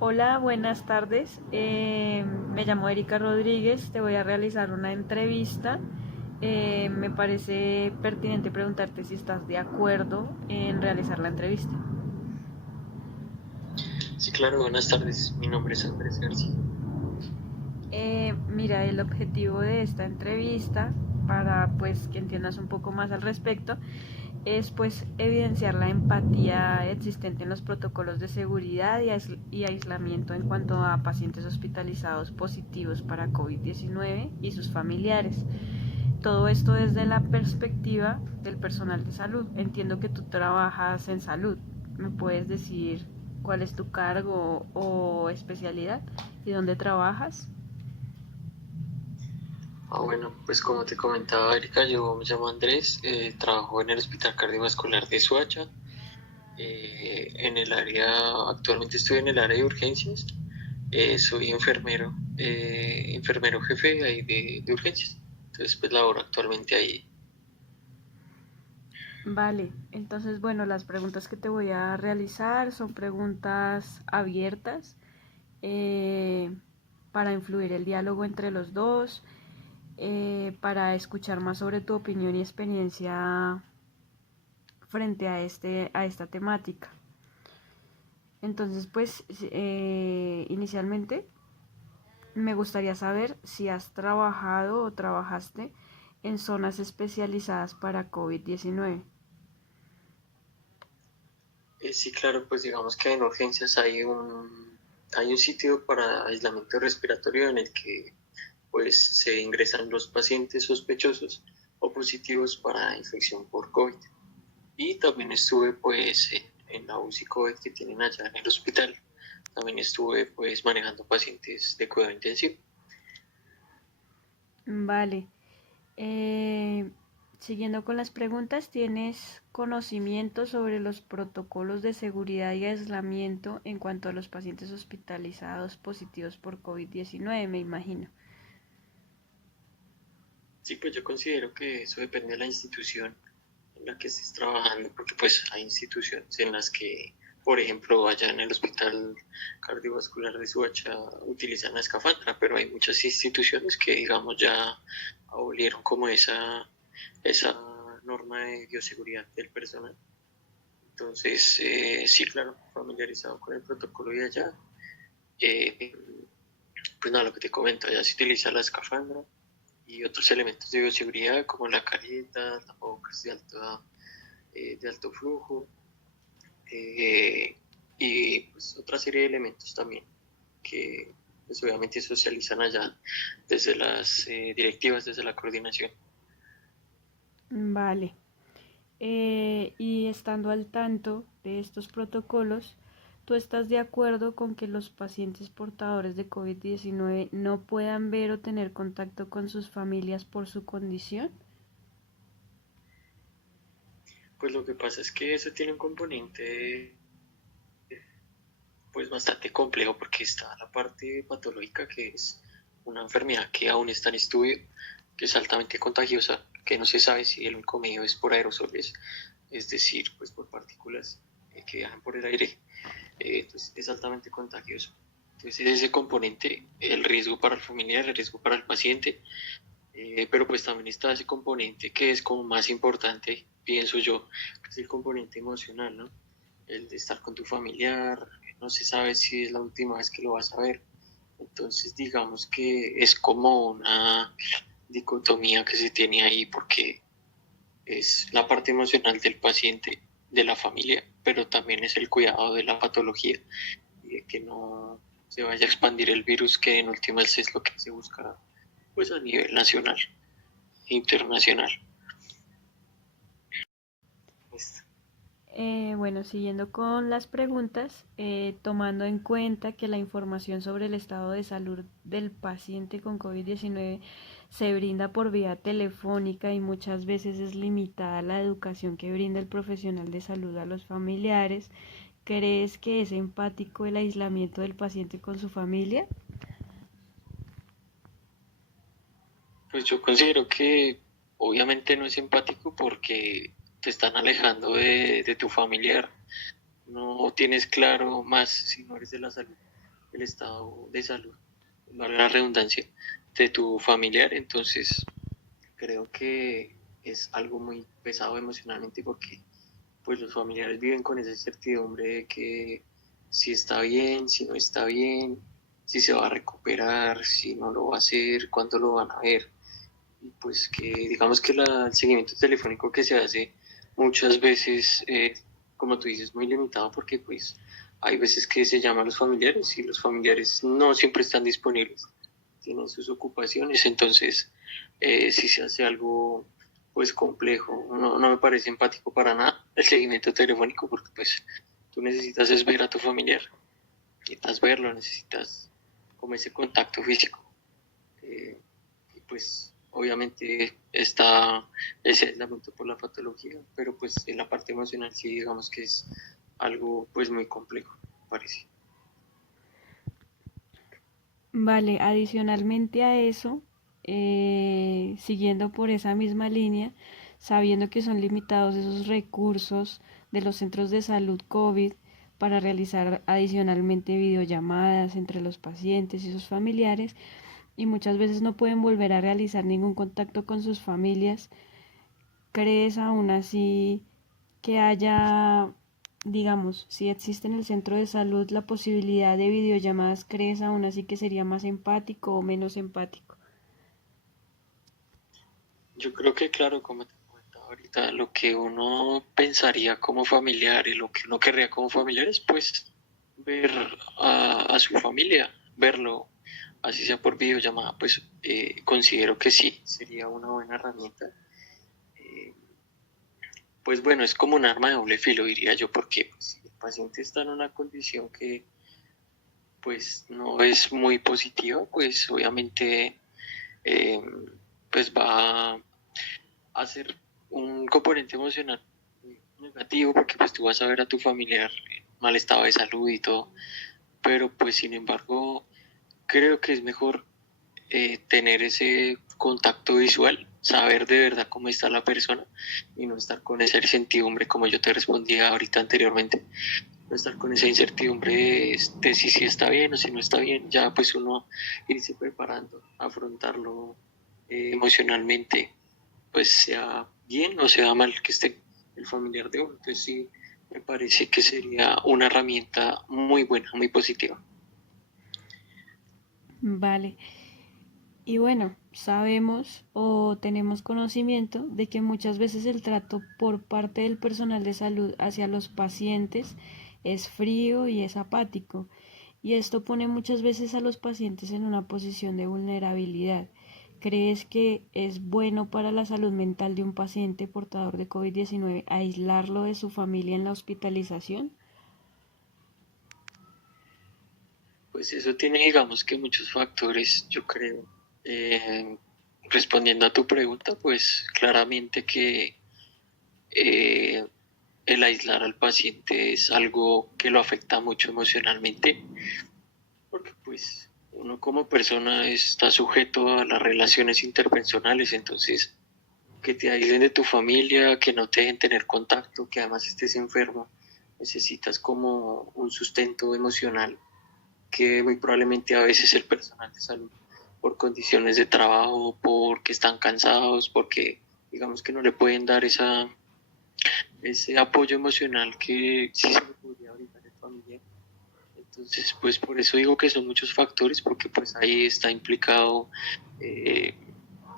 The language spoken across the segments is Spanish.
Hola, buenas tardes. Me llamo Erika Rodríguez. Te voy a realizar una entrevista. Me parece pertinente preguntarte si estás de acuerdo en realizar la entrevista. Sí, claro, buenas tardes. Mi nombre es Andrés García. Mira, el objetivo de esta entrevista, para pues que entiendas un poco más al respecto, es pues evidenciar la empatía existente en los protocolos de seguridad y aislamiento en cuanto a pacientes hospitalizados positivos para COVID-19 y sus familiares. Todo esto desde la perspectiva del personal de salud. Entiendo que tú trabajas en salud. ¿Me puedes decir cuál es tu cargo o especialidad y dónde trabajas? Bueno, pues como te comentaba Erika, yo me llamo Andrés, trabajo en el Hospital Cardiovascular de Soacha. Actualmente estoy en el área de urgencias. Soy enfermero jefe ahí de urgencias. Entonces, pues laboro actualmente ahí. Vale, entonces bueno, las preguntas que te voy a realizar son preguntas abiertas eh, para influir el diálogo entre los dos, para escuchar más sobre tu opinión y experiencia frente a esta temática. Entonces, pues, inicialmente me gustaría saber si has trabajado o trabajaste en zonas especializadas para COVID-19. Sí, claro, pues digamos que en urgencias hay un sitio para aislamiento respiratorio en el que pues se ingresan los pacientes sospechosos o positivos para infección por COVID. Y también estuve pues en la UCI COVID que tienen allá en el hospital. También estuve pues manejando pacientes de cuidado intensivo. Vale. Eh, Siguiendo con las preguntas, ¿tienes conocimiento sobre los protocolos de seguridad y aislamiento en cuanto a los pacientes hospitalizados positivos por COVID-19? Me imagino. Sí, pues yo considero que eso depende de la institución en la que estés trabajando, porque pues hay instituciones en las que, por ejemplo, allá en el Hospital Cardiovascular de Suacha utilizan la escafandra, pero hay muchas instituciones que, digamos, ya abolieron como esa norma de bioseguridad del personal. Entonces, sí, claro, familiarizado con el protocolo de allá. Eh, pues nada, lo que te comento, allá se utiliza la escafandra y otros elementos de bioseguridad como la careta, tapabocas de alto flujo, eh, y pues otra serie de elementos también que pues obviamente socializan allá desde las directivas, desde la coordinación. Vale. Y estando al tanto de estos protocolos, ¿tú estás de acuerdo con que los pacientes portadores de COVID-19 no puedan ver o tener contacto con sus familias por su condición? Pues lo que pasa es que eso tiene un componente pues bastante complejo porque está la parte patológica que es una enfermedad que aún está en estudio, que es altamente contagiosa, que no se sabe si el único medio es por aerosoles, es decir, pues por partículas que viajan por el aire. Entonces es altamente contagioso. Entonces ese componente, el riesgo para el familiar, el riesgo para el paciente, pero pues también está ese componente que es como más importante, pienso yo, que es el componente emocional, ¿no? El de estar con tu familiar, no se sabe si es la última vez que lo vas a ver. Entonces digamos que es como una dicotomía que se tiene ahí porque es la parte emocional del paciente, de la familia, pero también es el cuidado de la patología y de que no se vaya a expandir el virus, que en últimas es lo que se busca pues a nivel nacional e internacional. Listo. Bueno, siguiendo con las preguntas, tomando en cuenta que la información sobre el estado de salud del paciente con COVID-19 se brinda por vía telefónica y muchas veces es limitada la educación que brinda el profesional de salud a los familiares, ¿crees que es empático el aislamiento del paciente con su familia? Pues yo considero que obviamente no es empático porque te están alejando de tu familiar, no tienes claro más si no eres de la salud. el estado de salud, valga la redundancia, de tu familiar. Entonces creo que es algo muy pesado emocionalmente porque pues los familiares viven con esa incertidumbre de que si está bien, si no está bien, si se va a recuperar, si no lo va a hacer, cuándo lo van a ver. Y pues que digamos que el seguimiento telefónico que se hace muchas veces, como tú dices, muy limitado porque pues hay veces que se llama a los familiares y los familiares no siempre están disponibles, tienen sus ocupaciones. Entonces si se hace algo pues complejo, no me parece empático para nada el seguimiento telefónico porque pues tú necesitas es ver a tu familiar, necesitas verlo, necesitas como ese contacto físico. Y pues obviamente está ese aislamiento por la patología, pero pues en la parte emocional sí digamos que es algo pues muy complejo, parece. Vale, adicionalmente a eso, siguiendo por esa misma línea, sabiendo que son limitados esos recursos de los centros de salud COVID para realizar adicionalmente videollamadas entre los pacientes y sus familiares, y muchas veces no pueden volver a realizar ningún contacto con sus familias, ¿crees aún así que haya, digamos, si existe en el centro de salud la posibilidad de videollamadas, crees aún así que sería más empático o menos empático? Yo creo que claro, como te comentaba ahorita, lo que uno pensaría como familiar y lo que uno querría como familiar es pues ver a su familia, verlo, así sea por videollamada, pues considero que sí, sería una buena herramienta. Eh, pues bueno, es como un arma de doble filo, diría yo, porque pues, si el paciente está en una condición que pues no es muy positiva, pues obviamente eh, pues va a ser un componente emocional negativo porque pues tú vas a ver a tu familiar en mal estado de salud y todo, pero pues sin embargo creo que es mejor tener ese contacto visual, saber de verdad cómo está la persona y no estar con esa incertidumbre como yo te respondía ahorita anteriormente, no estar con esa incertidumbre de si está bien o si no está bien, ya pues uno irse preparando, afrontarlo emocionalmente, pues sea bien o sea mal que esté el familiar de uno. Entonces sí, me parece que sería una herramienta muy buena, muy positiva. Vale. Y bueno, sabemos o tenemos conocimiento de que muchas veces el trato por parte del personal de salud hacia los pacientes es frío y es apático. Y esto pone muchas veces a los pacientes en una posición de vulnerabilidad. ¿Crees que es bueno para la salud mental de un paciente portador de COVID-19 aislarlo de su familia en la hospitalización? Pues eso tiene, digamos que muchos factores, yo creo. Eh, Respondiendo a tu pregunta, pues claramente que eh, el aislar al paciente es algo que lo afecta mucho emocionalmente, porque pues uno como persona está sujeto a las relaciones interpersonales, entonces que te aíslen de tu familia, que no te dejen tener contacto, que además estés enfermo, necesitas como un sustento emocional que muy probablemente a veces el personal de salud, por condiciones de trabajo, porque están cansados, porque digamos que no le pueden dar ese apoyo emocional que sí se le podría brindar el familiar. Entonces, pues por eso digo que son muchos factores, porque pues ahí está implicado, eh,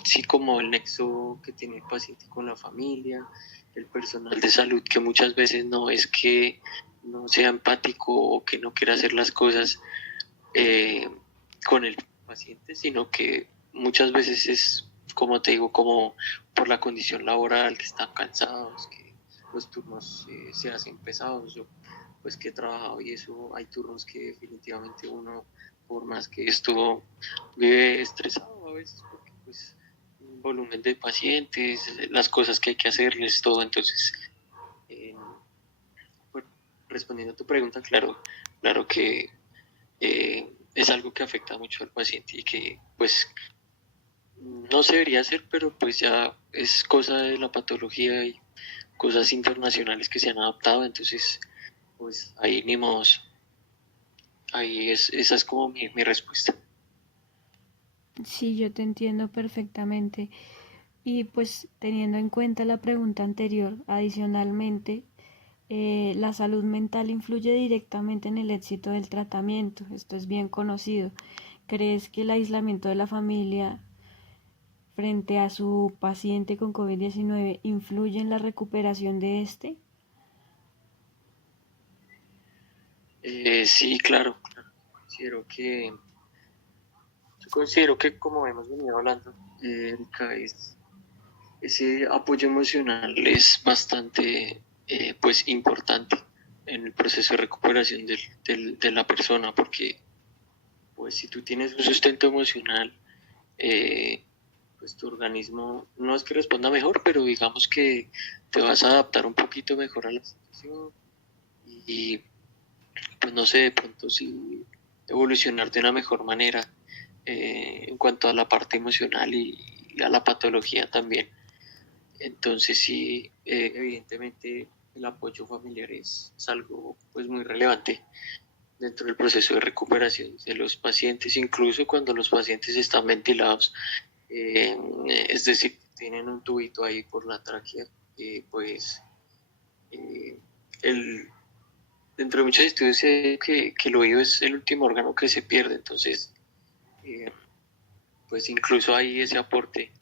sí, como el nexo que tiene el paciente con la familia, el personal de salud, que muchas veces no es que no sea empático o que no quiera hacer las cosas eh, con el paciente, sino que muchas veces es, como te digo, como por la condición laboral, que están cansados, que los turnos se hacen pesados. Yo, pues que he trabajado y eso, hay turnos que definitivamente uno, por más que esto, vive estresado a veces, porque pues un volumen de pacientes, las cosas que hay que hacerles, todo. Entonces, eh, pues, respondiendo a tu pregunta, claro que es algo que afecta mucho al paciente y que pues no se debería hacer, pero pues ya es cosa de la patología y cosas internacionales que se han adaptado, entonces pues ahí ni modos. esa es como mi respuesta. Sí, yo te entiendo perfectamente. Y pues teniendo en cuenta la pregunta anterior, adicionalmente, la salud mental influye directamente en el éxito del tratamiento. Esto es bien conocido. ¿Crees que el aislamiento de la familia frente a su paciente con COVID-19 influye en la recuperación de este? Sí, claro, claro. Yo considero que como hemos venido hablando, Erika, ese apoyo emocional es bastante pues importante en el proceso de recuperación de la persona, porque pues si tú tienes un sustento emocional, eh, pues tu organismo no es que responda mejor, pero digamos que te vas a adaptar un poquito mejor a la situación y pues no sé, de pronto sí evolucionar de una mejor manera en cuanto a la parte emocional y a la patología también. Entonces sí, evidentemente el apoyo familiar es algo pues muy relevante dentro del proceso de recuperación de los pacientes, incluso cuando los pacientes están ventilados, eh, es decir, tienen un tubito ahí por la tráquea, pues eh, el, dentro de muchos estudios se ve que el oído es el último órgano que se pierde, entonces eh, pues incluso hay ese aporte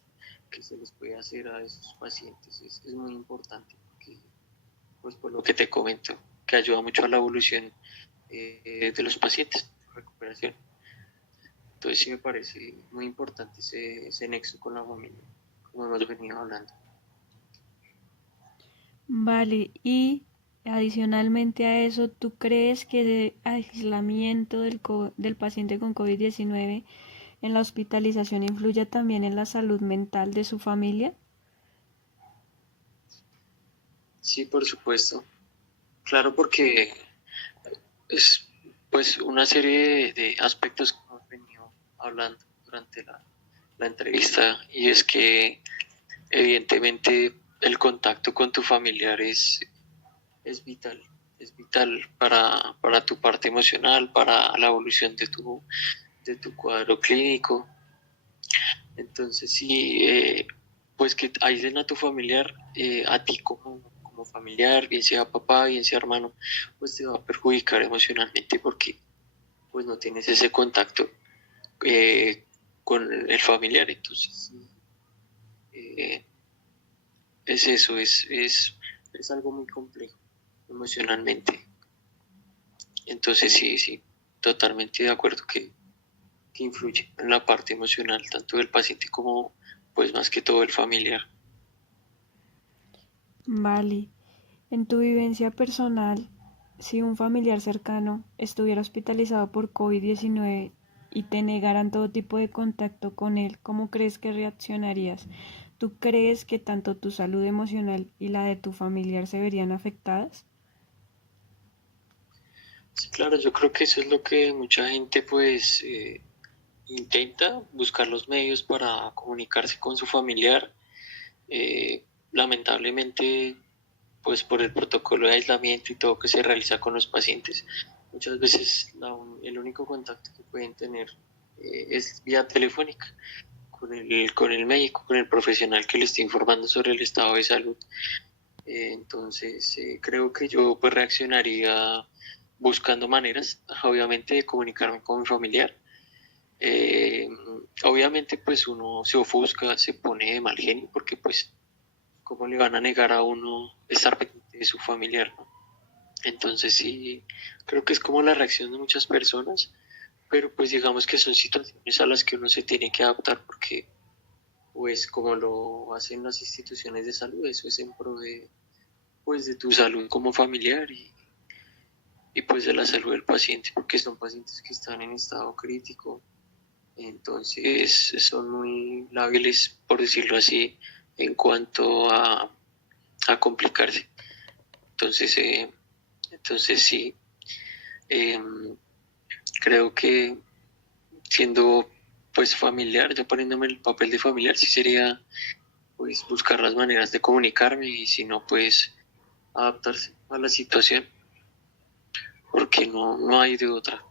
que se les puede hacer a esos pacientes es muy importante, porque, pues por lo que te comento, que ayuda mucho a la evolución de los pacientes, recuperación. Entonces sí me parece muy importante ese nexo con la familia, como hemos venido hablando. Vale, y adicionalmente a eso, ¿tú crees que el aislamiento del paciente con COVID-19 en la hospitalización influye también en la salud mental de su familia? Sí, por supuesto. Claro, porque es pues una serie de aspectos que hemos venido hablando durante la entrevista y es que evidentemente el contacto con tu familiar es vital, es vital para tu parte emocional, para la evolución de tu cuadro clínico. Entonces, sí, pues que aíslen a tu familiar, a ti como familiar, bien sea papá, bien sea hermano, pues te va a perjudicar emocionalmente porque pues no tienes ese contacto eh, con el familiar. Entonces, sí, eh, es eso, es algo muy complejo emocionalmente. Entonces, sí, sí, totalmente de acuerdo que influye en la parte emocional, tanto del paciente como, pues más que todo, el familiar. Vale. En tu vivencia personal, si un familiar cercano estuviera hospitalizado por COVID-19 y te negaran todo tipo de contacto con él, ¿cómo crees que reaccionarías? ¿Tú crees que tanto tu salud emocional y la de tu familiar se verían afectadas? Sí, claro, yo creo que eso es lo que mucha gente pues intenta, buscar los medios para comunicarse con su familiar. Lamentablemente, pues por el protocolo de aislamiento y todo que se realiza con los pacientes, muchas veces el único contacto que pueden tener es vía telefónica con el médico, con el profesional que le esté informando sobre el estado de salud. Entonces, creo que yo pues reaccionaría buscando maneras, obviamente, de comunicarme con mi familiar. Eh, Obviamente, pues uno se ofusca, se pone de mal genio, porque pues, ¿cómo le van a negar a uno estar pendiente de su familiar, no? Entonces, sí, creo que es como la reacción de muchas personas, pero pues digamos que son situaciones a las que uno se tiene que adaptar, porque pues como lo hacen las instituciones de salud, eso es en pro de pues de tu salud como familiar y pues de la salud del paciente, porque son pacientes que están en estado crítico, entonces son muy lábiles, por decirlo así, en cuanto a complicarse. Entonces, entonces sí, eh, creo que siendo pues familiar, yo poniéndome el papel de familiar, sí sería pues buscar las maneras de comunicarme y si no, pues adaptarse a la situación, porque no hay de otra.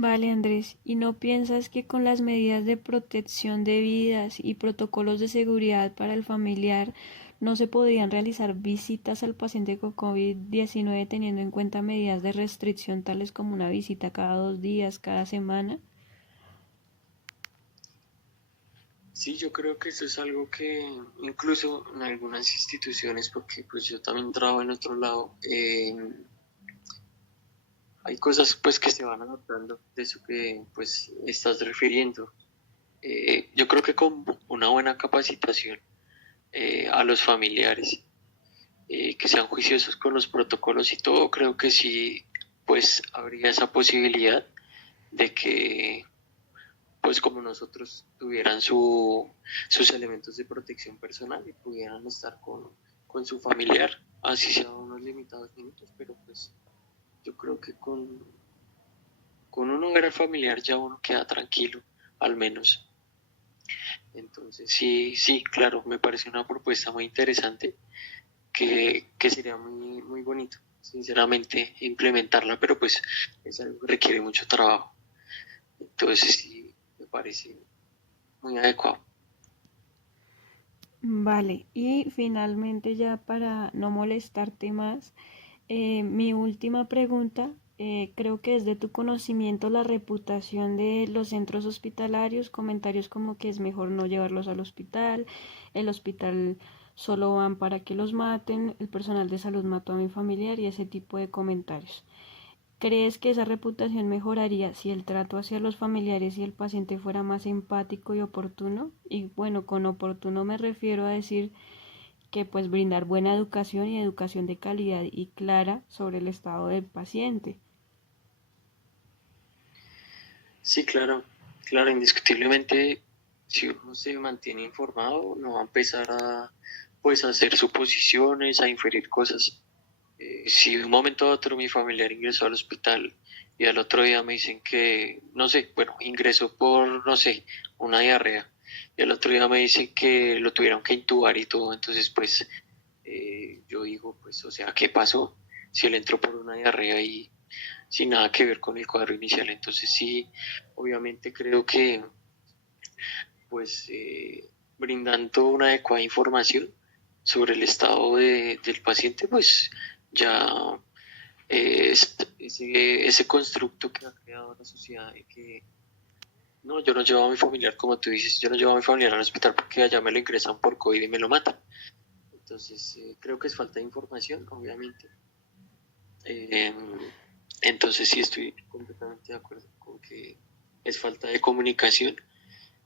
Vale, Andrés, ¿y no piensas que con las medidas de protección debidas y protocolos de seguridad para el familiar no se podrían realizar visitas al paciente con COVID-19 teniendo en cuenta medidas de restricción tales como una visita cada 2 días, cada semana? Sí, yo creo que eso es algo que incluso en algunas instituciones, porque pues yo también trabajo en otro lado, hay cosas pues que se van adaptando de eso que pues estás refiriendo. Yo creo que con una buena capacitación a los familiares, que sean juiciosos con los protocolos y todo, creo que sí pues habría esa posibilidad de que pues como nosotros tuvieran sus elementos de protección personal y pudieran estar con su familiar, así sea unos limitados minutos, pero pues yo creo que con un hogar familiar ya uno queda tranquilo, al menos. Entonces sí, sí, claro, me parece una propuesta muy interesante que sería muy, muy bonito, sinceramente, implementarla, pero pues es algo que requiere mucho trabajo. Entonces sí, me parece muy adecuado. Vale, y finalmente ya para no molestarte más, mi última pregunta, creo que es de tu conocimiento la reputación de los centros hospitalarios, comentarios como que es mejor no llevarlos al hospital, el hospital solo van para que los maten, el personal de salud mató a mi familiar y ese tipo de comentarios. ¿Crees que esa reputación mejoraría si el trato hacia los familiares y el paciente fuera más empático y oportuno? Y bueno, con oportuno me refiero a decir que pues brindar buena educación y educación de calidad y clara sobre el estado del paciente. Sí, claro, claro, indiscutiblemente, si uno se mantiene informado, no va a empezar a, pues, a hacer suposiciones, a inferir cosas. Si de un momento a otro mi familiar ingresó al hospital y al otro día me dicen que, no sé, bueno, ingresó por, no sé, una diarrea, y al otro día me dicen que lo tuvieron que intubar y todo, entonces pues yo digo, pues, o sea, ¿qué pasó? Si él entró por una diarrea y sin nada que ver con el cuadro inicial. Entonces sí, obviamente creo que pues brindando una adecuada información sobre el estado del paciente, pues ya ese constructo que ha creado la sociedad de que no, yo no llevo a mi familiar, como tú dices, yo no llevo a mi familiar al hospital porque allá me lo ingresan por COVID y me lo matan. Entonces, creo que es falta de información, obviamente. Eh, entonces, sí estoy completamente de acuerdo con que es falta de comunicación,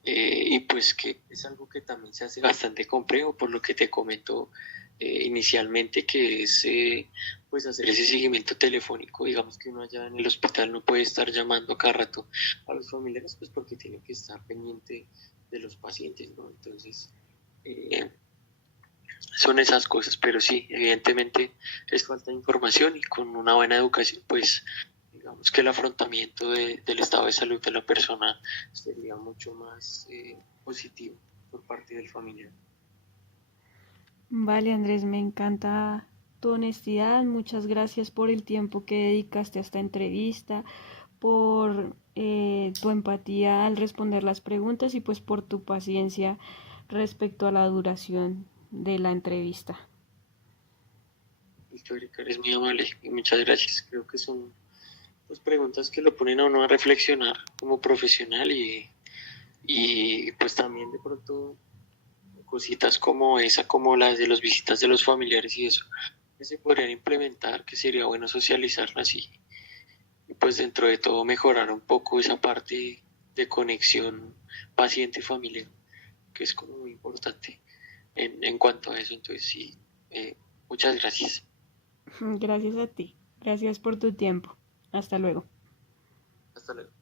y pues que es algo que también se hace bastante complejo por lo que te comento inicialmente, que es pues hacer ese seguimiento telefónico. Digamos que uno allá en el hospital no puede estar llamando cada rato a los familiares, pues porque tiene que estar pendiente de los pacientes, ¿no? Entonces, eh, son esas cosas, pero sí, evidentemente es falta de información y con una buena educación, pues digamos que el afrontamiento del estado de salud de la persona sería mucho más positivo por parte del familiar. Vale, Andrés, me encanta tu honestidad. Muchas gracias por el tiempo que dedicaste a esta entrevista, por tu empatía al responder las preguntas y pues por tu paciencia respecto a la duración de la entrevista. Listo, Erika, eres muy amable y muchas gracias. Creo que son pues, preguntas que lo ponen a uno a reflexionar como profesional y pues también de pronto cositas como esa, como las de las visitas de los familiares y eso, que se podrían implementar, que sería bueno socializarlas y pues dentro de todo mejorar un poco esa parte de conexión paciente-familia, que es como muy importante en cuanto a eso. Entonces sí, muchas gracias. Gracias a ti. Gracias por tu tiempo. Hasta luego. Hasta luego.